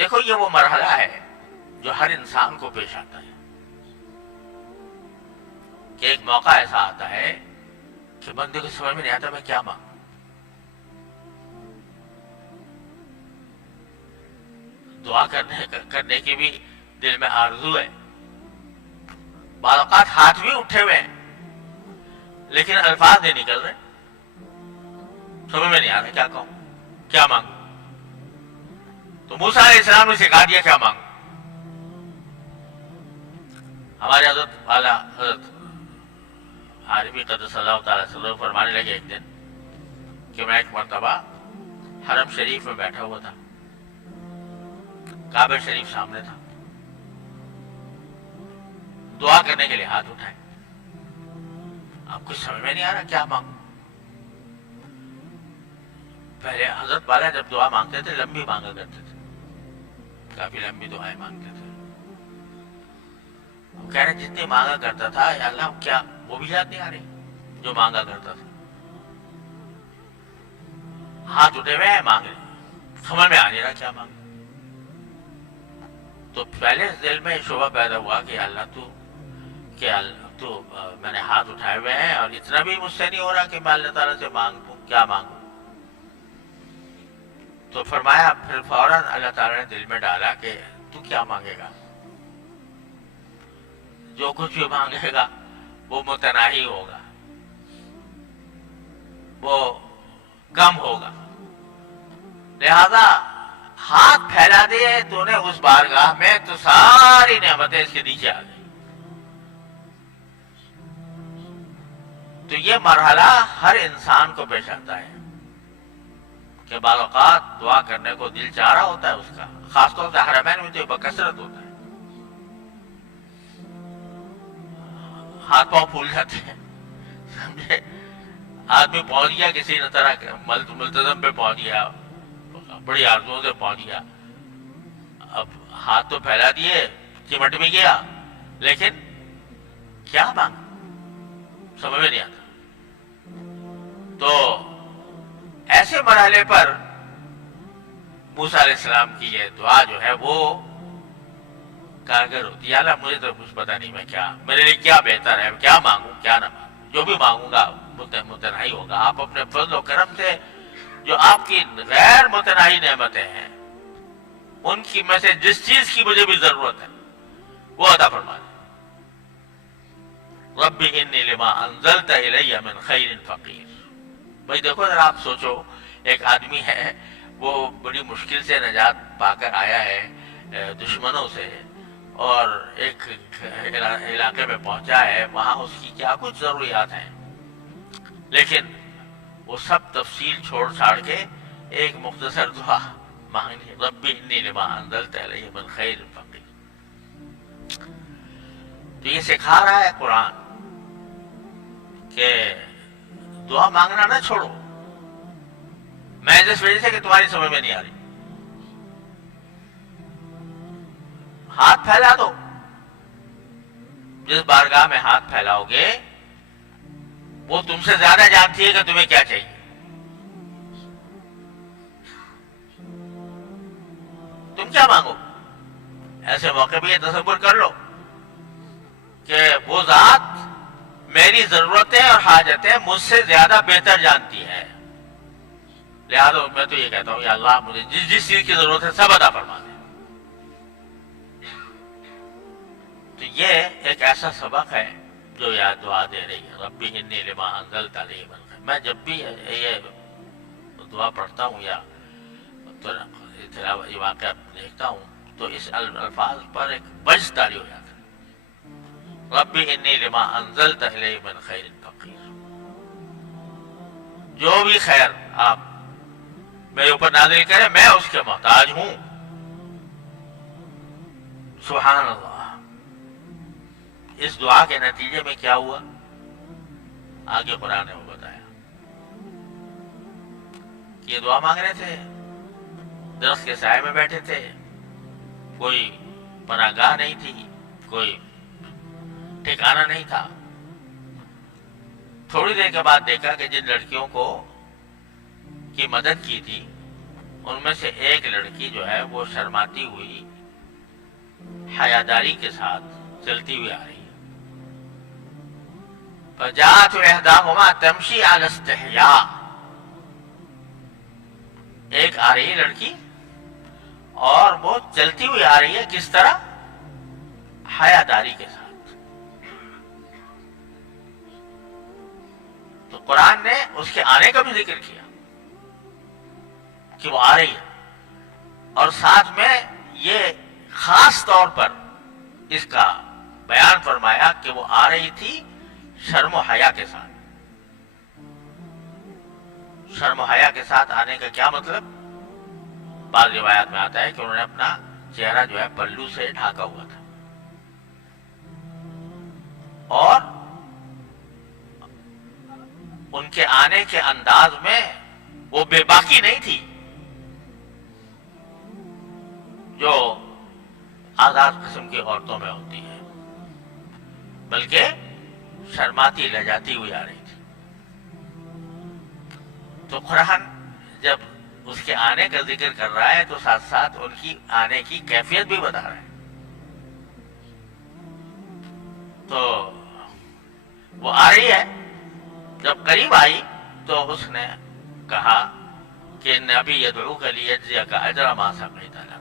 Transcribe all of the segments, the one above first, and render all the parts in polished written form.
دیکھو یہ وہ مرحلہ ہے جو ہر انسان کو پیش آتا ہے کہ ایک موقع ایسا آتا ہے کہ بندے کو سمجھ میں نہیں آتا میں کیا مانگوں. دعا کرنے کی بھی دل میں آرزو ہے، بعض اوقات ہاتھ بھی اٹھے ہوئے ہیں لیکن الفاظ نہیں نکل رہے، سمجھ میں نہیں آ رہا کیا کہوں، کیا مانگوں. تو موسیٰ علیہ السلام نے سکھا دیا کیا مانگوں. ہمارے حضرت والا حضرت عارفی قدس اللہ تعالیٰ سرور فرمانے لگے ایک دن کہ میں ایک مرتبہ حرم شریف میں بیٹھا ہوا تھا، کعبہ شریف سامنے تھا، دعا کرنے کے لیے ہاتھ اٹھائے. اب کچھ سمجھ میں نہیں آ رہا کیا مانگوں. پہلے حضرت والا جب دعا مانگتے تھے لمبی مانگا کرتے تھے، کافی لمبی دعائیں مانگتے تھے. وہ کہہ رہے جتنی مانگا کرتا تھا یا اللہ کیا وہ بھی یاد نہیں آ رہی جو مانگا کرتا تھا. ہاتھ اٹھے ہوئے ہیں مانگ رہے، سمجھ میں آ نہیں رہا کیا مانگ. تو پہلے دل میں شبہ پیدا ہوا کہ اللہ تو میں نے ہاتھ اٹھائے ہوئے ہیں اور اتنا بھی مجھ سے نہیں ہو رہا کہ میں اللہ تعالیٰ سے مانگوں، کیا مانگوں. تو فرمایا پھر فوراً اللہ تعالیٰ نے دل میں ڈالا کہ تو کیا مانگے گا. جو کچھ بھی مانگے گا وہ متناہی ہوگا، وہ کم ہوگا. لہذا ہاتھ پھیلا دے تو نے اس بارگاہ میں تو ساری نعمتیں اس کے نیچے آ گئی. تو یہ مرحلہ ہر انسان کو پیش آتا ہے کہ بعض اوقات دعا کرنے کو دل چاہ رہا ہوتا ہے اس کا، خاص طور سے حرمین میں تو بکثرت ہوتا ہے، ہاتھ پاؤں پھول جاتے ہیں. سمجھے آدمی پہنچ گیا کسی طرح ملتزم پہ پہنچ گیا، بڑی آرزوؤں سے پہنچ گیا، اب ہاتھ تو پھیلا دیے، چمٹ بھی گیا، لیکن کیا مانگ سمجھ میں نہیں آتا. تو ایسے مرحلے پر موسیٰ علیہ السلام کی یہ دعا جو ہے وہ کارگر ہوتی ہے. اللہ مجھے تو کچھ پتا نہیں میں کیا، میرے لیے کیا بہتر ہے، کیا مانگوں کیا نہ مانگوں. جو بھی مانگوں گا متناہی ہوگا. آپ اپنے فضل و کرم سے جو آپ کی غیر متناہی نعمتیں ہیں ان کی میں سے جس چیز کی مجھے بھی ضرورت ہے وہ عطا فرما دیں. رب انی لما انزلت الی من خیر فقیر. بھائی دیکھو ذرا آپ سوچو، ایک آدمی ہے وہ بڑی مشکل سے نجات پا کر آیا ہے دشمنوں سے اور ایک علاقے میں پہنچا ہے، وہاں اس کی کیا کچھ ضروریات ہیں، لیکن وہ سب تفصیل چھوڑ چھاڑ کے ایک مختصر دعا مانگ لی، رب انی لما انزلت الی من خیر فقیر. تو یہ سکھا رہا ہے قرآن کہ دعا مانگنا نہ چھوڑو، میں جس وجہ سے کہ تمہاری سمجھ میں نہیں آ رہی. ہاتھ پھیلا دو، جس بارگاہ میں ہاتھ پھیلاؤ گے وہ تم سے زیادہ جانتی ہے کہ تمہیں کیا چاہیے. تم کیا مانگو. ایسے موقع بھی یہ تصور کر لو کہ وہ ذات میری ضرورتیں اور حاجتیں مجھ سے زیادہ بہتر جانتی ہے، لہذا میں تو یہ کہتا ہوں یا اللہ مجھے جس جس چیز کی ضرورت ہے سب عطا فرما دے. تو یہ ایک ایسا سبق ہے جو یاد دعا دے رہی ہے، رب انی لما انزلت الی من خیر. میں جب بھی یہ دعا پڑھتا ہوں یا یہ واقعہ دیکھتا ہوں تو اس الفاظ پر ایک بجز طاری ہو جاتا ہے، رب انی لما انزلت الی من خیر فقیر. جو بھی خیر آپ میرے اوپر نازل کرے میں اس کے محتاج ہوں. سبحان اللہ. اس دعا کے نتیجے میں کیا ہوا آگے قرآن نے وہ بتایا کہ یہ دعا مانگ رہے تھے، درخت کے سائے میں بیٹھے تھے، کوئی پناہ گاہ نہیں تھی، کوئی ٹھکانہ نہیں تھا. تھوڑی دیر کے بعد دیکھا کہ جن لڑکیوں کو کی مدد کی تھی ان میں سے ایک لڑکی جو ہے وہ شرماتی ہوئی حیاداری کے ساتھ چلتی ہوئی آ رہی ہے. فجاءت احداهما تمشی علی استحیاء. ایک آ رہی ہے لڑکی اور وہ چلتی ہوئی آ رہی ہے کس طرح؟ حیاداری کے ساتھ. تو قرآن نے اس کے آنے کا بھی ذکر کیا کہ وہ آ رہی ہے، اور ساتھ میں یہ خاص طور پر اس کا بیان فرمایا کہ وہ آ رہی تھی شرم و حیا کے ساتھ. شرم و حیا کے ساتھ آنے کا کیا مطلب؟ بعض روایات میں آتا ہے کہ انہوں نے اپنا چہرہ جو ہے پلو سے ڈھاکا ہوا تھا، اور ان کے آنے کے انداز میں وہ بے باکی نہیں تھی جو آزاد قسم کی عورتوں میں ہوتی ہے، بلکہ شرماتی لجاتی ہوئی آ رہی تھی. تو قرآن جب اس کے آنے کا ذکر کر رہا ہے تو ساتھ ساتھ ان کی آنے کی کیفیت بھی بتا رہا ہے. تو وہ آ رہی ہے، جب قریب آئی تو اس نے کہا کہ نبی یدعوک لیجزیک اجر ما سقیت لنا،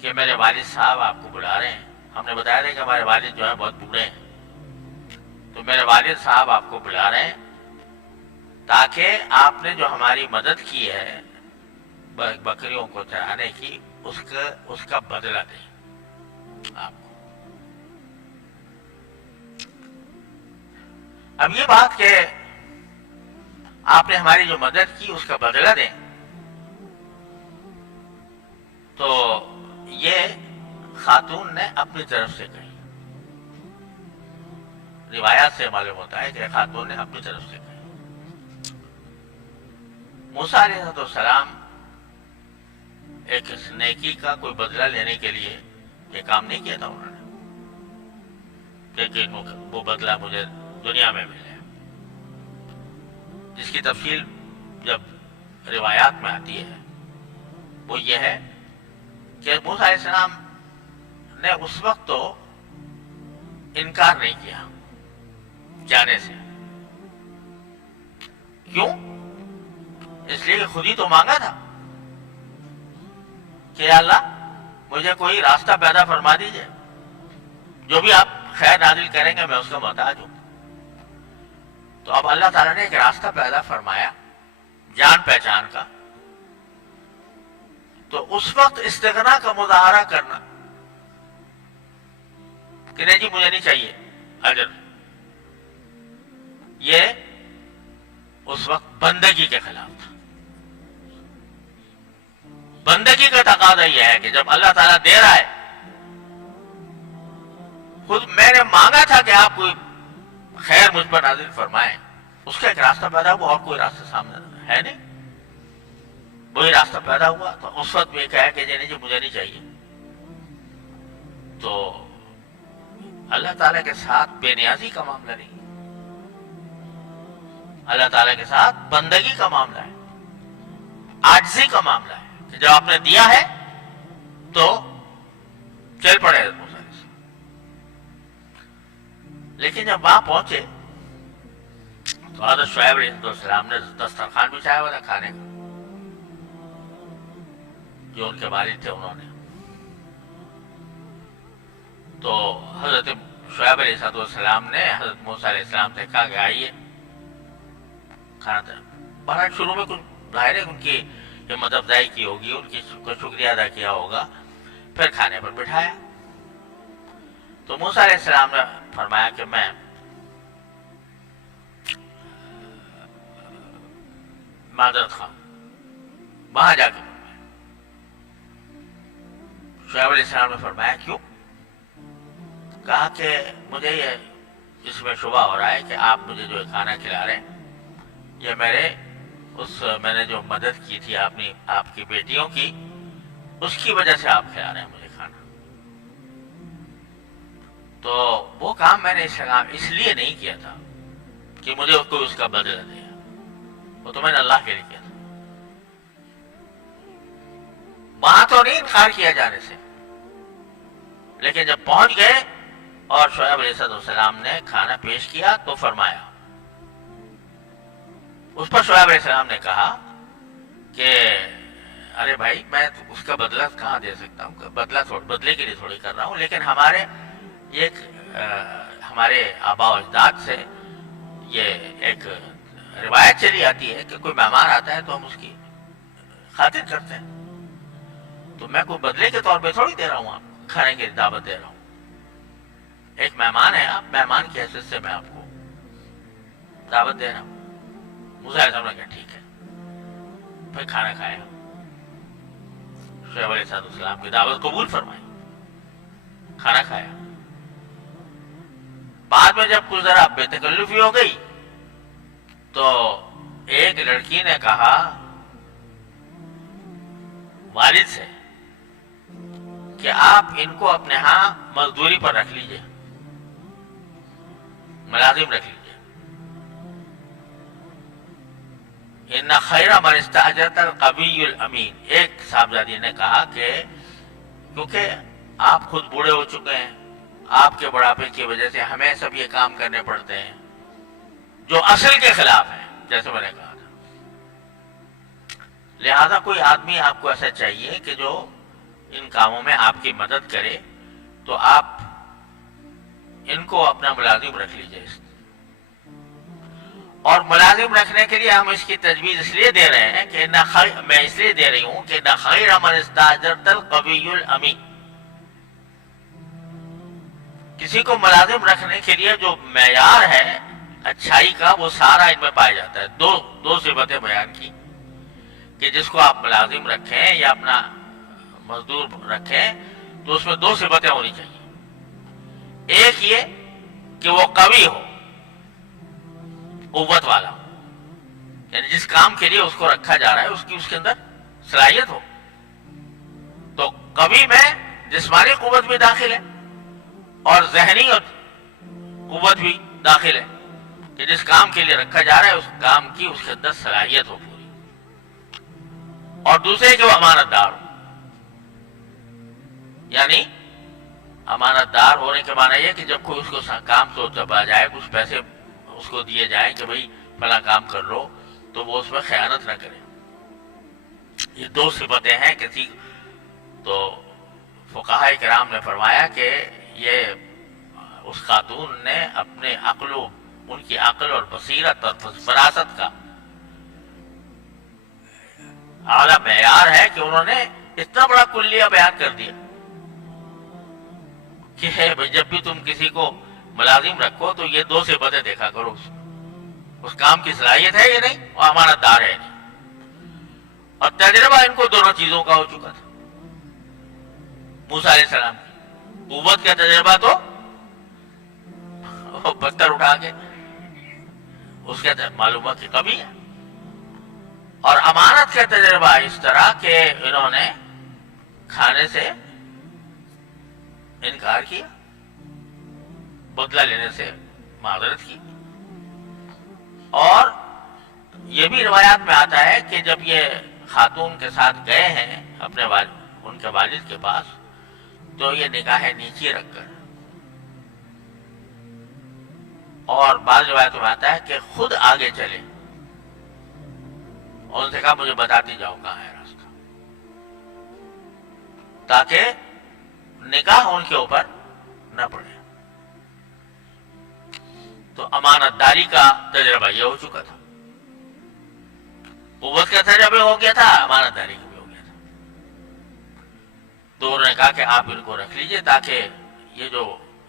کہ میرے والد صاحب آپ کو بلا رہے ہیں. ہم نے بتایا تھا کہ ہمارے والد جو ہے بہت بوڑھے ہیں، تو میرے والد صاحب آپ کو بلا رہے ہیں تاکہ آپ نے جو ہماری مدد کی ہے بکریوں کو چرانے کی اس کا بدلہ دیں آپ کو. اب یہ بات کہ آپ نے ہماری جو مدد کی اس کا بدلہ دیں، تو یہ خاتون نے اپنی طرف سے کہی. روایات سے معلوم ہوتا ہے کہ خاتون نے اپنی طرف سے کہی. موسیٰ علیہ السلام ایک نیکی کا کوئی بدلہ لینے کے لیے یہ کام نہیں کیا تھا انہوں نے، لیکن وہ بدلہ مجھے دنیا میں ملے، جس کی تفصیل جب روایات میں آتی ہے وہ یہ ہے کہ موسیٰ علیہ السلام نے اس وقت تو انکار نہیں کیا جانے سے. کیوں؟ اس لیے کہ خود ہی تو مانگا تھا کہ یا اللہ مجھے کوئی راستہ پیدا فرما دیجئے، جو بھی آپ خیر نازل کریں گے میں اس کا محتاج ہوں. تو اب اللہ تعالیٰ نے ایک راستہ پیدا فرمایا جان پہچان کا. تو اس وقت استغنا کا مظاہرہ کرنا کہ نہیں جی مجھے نہیں چاہیے اجر، یہ اس وقت بندگی کے خلاف تھا. بندگی کا تقاضا یہ ہے کہ جب اللہ تعالیٰ دے رہا ہے، خود میں نے مانگا تھا کہ آپ کوئی خیر مجھ پر نازل فرمائیں، اس کا ایک راستہ پیدا ہوا اور کوئی راستہ سامنے ہے نہیں، وہی راستہ پیدا ہوا. تو اس وقت میں کہا کہ نہیں جی مجھے نہیں چاہیے. تو اللہ تعالیٰ کے ساتھ بے نیازی کا معاملہ نہیں، اللہ تعالیٰ کے ساتھ بندگی کا معاملہ ہے، عاجزی کا معاملہ ہے کہ جب آپ نے دیا ہے تو چل پڑے. لیکن جب وہاں پہنچے تو حضرت شعیب علیہ السلام نے دسترخوان بچھایا ہوا تھا کھانے کا، جو ان کے والد تھے انہوں نے. تو حضرت شعیب علیہ السلام نے حضرت موسیٰ علیہ السلام سے کہا کہ آئیے کھانا تھا. بہرحال شروع میں کچھ ظاہر ہے ان کی ہمت افزائی کی ہوگی، ان کی شکریہ ادا کیا ہوگا، پھر کھانے پر بٹھایا. تو موسیٰ علیہ السلام نے فرمایا کہ میں معذرت خواہ وہاں جا کے. شعیب علیہ السلام نے فرمایا کیوں؟ کہا کہ مجھے یہ اس میں شبہ ہو رہا ہے کہ آپ مجھے جو کھانا کھلا رہے ہیں یہ میں نے جو مدد کی تھی آپ کی بیٹیوں کی، اس کی وجہ سے آپ کھلا رہے ہیں مجھے کھانا. تو وہ کام میں نے اس لیے نہیں کیا تھا کہ مجھے کوئی اس کا بدلہ دے، وہ تو میں نے اللہ کے لیے کیا تھا. تو نہیں انکار کیا جانے سے، لیکن جب پہنچ گئے اور شعیب علیہ السلام نے کھانا پیش کیا تو فرمایا، اس پر شعیب علیہ السلام نے کہا کہ ارے بھائی میں اس کا بدلہ کہاں دے سکتا ہوں، بدلے کے لیے تھوڑی کر رہا ہوں، لیکن ہمارے آبا و اجداد سے یہ ایک روایت چلی آتی ہے کہ کوئی مہمان آتا ہے تو ہم اس کی خاطر کرتے ہیں، تو میں کوئی بدلے کے طور پہ تھوڑی دے رہا ہوں، آپ کھانے کی دعوت دے رہا ہوں، ایک مہمان ہے، آپ مہمان کی حیثیت سے میں آپ کو دعوت دے رہا ہوں۔ موسیٰ علیہ السلام نے کہا ٹھیک ہے، پھر کھانا کھایا، شعیب علیہ السلام کی دعوت قبول فرمائی، کھانا کھایا۔ بعد میں جب کچھ ذرا بے تکلفی ہو گئی تو ایک لڑکی نے کہا والد سے کہ آپ ان کو اپنے ہاں مزدوری پر رکھ لیجئے، ملازم رکھ لیجئے۔ ان خیر من استاجرت القوی الامین، ایک صاحبزادی نے کہا کہ کیونکہ آپ خود بوڑھے ہو چکے ہیں، آپ کے بڑھاپے کی وجہ سے ہمیں سب یہ کام کرنے پڑتے ہیں جو اصل کے خلاف ہیں، جیسے میں نے کہا تھا۔ لہذا کوئی آدمی آپ کو ایسا چاہیے کہ جو ان کاموں میں آپ کی مدد کرے، تو آپ ان کو اپنا ملازم رکھ لیجئے۔ اور ملازم رکھنے کے لیے ہم اس کی تجویز اس لیے دے رہے ہیں کہ میں اس لیے دے رہی ہوں کہ نہ خیر من استاجرت القوی الامین، کسی کو ملازم رکھنے کے لیے جو معیار ہے اچھائی کا وہ سارا ان میں پایا جاتا ہے۔ دو صفتیں بیان کی کہ جس کو آپ ملازم رکھیں یا اپنا مزدور رکھیں تو اس میں دو صفتیں ہونی چاہیے، ایک یہ کہ وہ قوی ہو، قوت والا ہو، یعنی جس کام کے لیے اس کو رکھا جا رہا ہے اس کے اندر صلاحیت ہو۔ تو قوی میں جسمانی قوت بھی داخل ہے اور ذہنی قوت بھی داخل ہے کہ جس کام کے لیے رکھا جا رہا ہے اس کام کی اس کے اندر صلاحیت ہو پوری، اور دوسرے کہ وہ امانت دار ہو، یعنی امانت دار ہونے کے معنی یہ کہ جب کوئی اس کو کام سوچ آ جائے، کچھ پیسے اس کو دیے جائیں کہ بھئی فلاں کام کر لو، تو وہ اس میں خیانت نہ کرے۔ یہ دو صفتیں ہیں کسی، تو فقہاء کرام نے فرمایا کہ یہ اس خاتون نے اپنے ان کی عقل اور بصیرت اور فراست کا اعلیٰ معیار ہے کہ انہوں نے اتنا بڑا کلیہ بیان کر دیا کہ جب بھی تم کسی کو ملازم رکھو تو یہ دو صفتیں دیکھا کرو، اس کام کی صلاحیت ہے یا نہیں، اور امانت دار ہے نہیں۔ اور تجربہ ان کو دونوں چیزوں کا ہو چکا تھا۔ موسیٰ علیہ السلام کی قوت کا تجربہ تو پتھر اٹھا کے اس کے معلوم ہوا کہ کمی ہے، اور امانت کا تجربہ اس طرح کہ انہوں نے کھانے سے انکار کیا، بدلہ لینے سے معذرت کی۔ اور یہ بھی روایات میں آتا ہے کہ جب یہ خاتون کے ساتھ گئے ہیں اپنے ان کے والد کے پاس، تو یہ نگاہ نیچی رکھ کر، اور بعض روایتوں میں آتا ہے کہ خود آگے چلے اور ان سے کہا مجھے بتاتی جاؤ کہاں ہے راستہ، تاکہ نگاہ ان کے اوپر نہ پڑے۔ تو امانت داری کا تجربہ یہ ہو چکا تھا، قوت کا تجربہ ہو گیا تھا، امانت داری کا بھی ہو گیا تھا۔ تو انہوں نے کہا کہ آپ ان کو رکھ لیجئے تاکہ یہ جو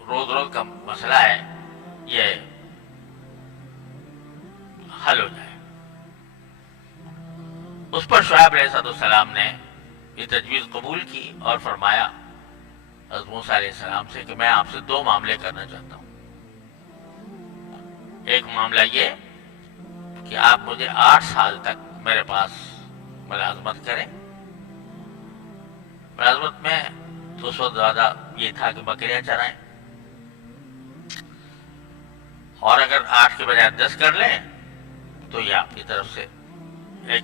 روز روز کا مسئلہ ہے یہ حل ہو جائے۔ اس پر شعیب علیہ السلام نے یہ تجویز قبول کی اور فرمایا حضرت موسیٰ علیہ السلام سے کہ میں آپ سے دو معاملے کرنا چاہتا ہوں۔ ایک معاملہ یہ کہ آپ مجھے 8 سال تک میرے پاس ملازمت کریں۔ ملازمت میں تو اس وقت زیادہ یہ تھا کہ بکریاں چرائیں، اور اگر 8 کے بجائے 10 کر لیں تو یہ آپ کی طرف سے ایک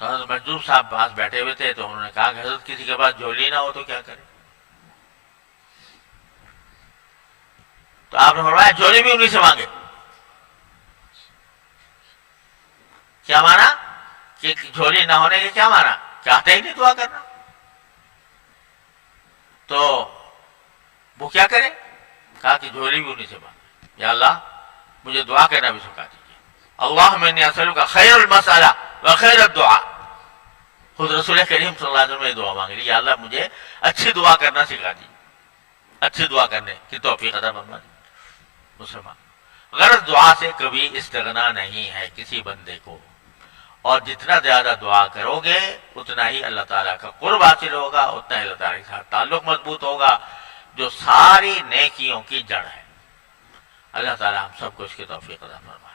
حضرت منظور صاحب پاس بیٹھے ہوئے تھے تو انہوں نے کہا کہ حضرت کسی کے پاس جھولی نہ ہو تو کیا کرے؟ تو آپ نے فرمایا جھولی بھی انہیں سے مانگے. کیا مانا کہ جھولی نہ ہونے کے کیا مانا؟ چاہتے ہی نہیں دعا کرنا. تو وہ کیا کرے؟ کہا کہ جھولی بھی انہیں سے مانگے. یا اللہ مجھے دعا کرنا بھی سکھا دیجیے. اللہم انی اسألک خیر المسألہ و خیر الدعاء. خود رسول کریم صلی اللہ علیہ وسلم نے دعا مانگی لی، یا اللہ مجھے اچھی دعا کرنا سکھا دیجیے، اچھی دعا کرنے کی توفیق عطا فرما دیجیے. مسلمان غرض دعا سے کبھی استغنا نہیں ہے کسی بندے کو، اور جتنا زیادہ دعا کرو گے اتنا ہی اللہ تعالیٰ کا قرب حاصل ہوگا، اتنا ہی اللہ تعالیٰ کے ساتھ تعلق مضبوط ہوگا، جو ساری نیکیوں کی جڑ ہے. اللہ تعالیٰ ہم سب کو اس کی توفیق عطا فرمائے.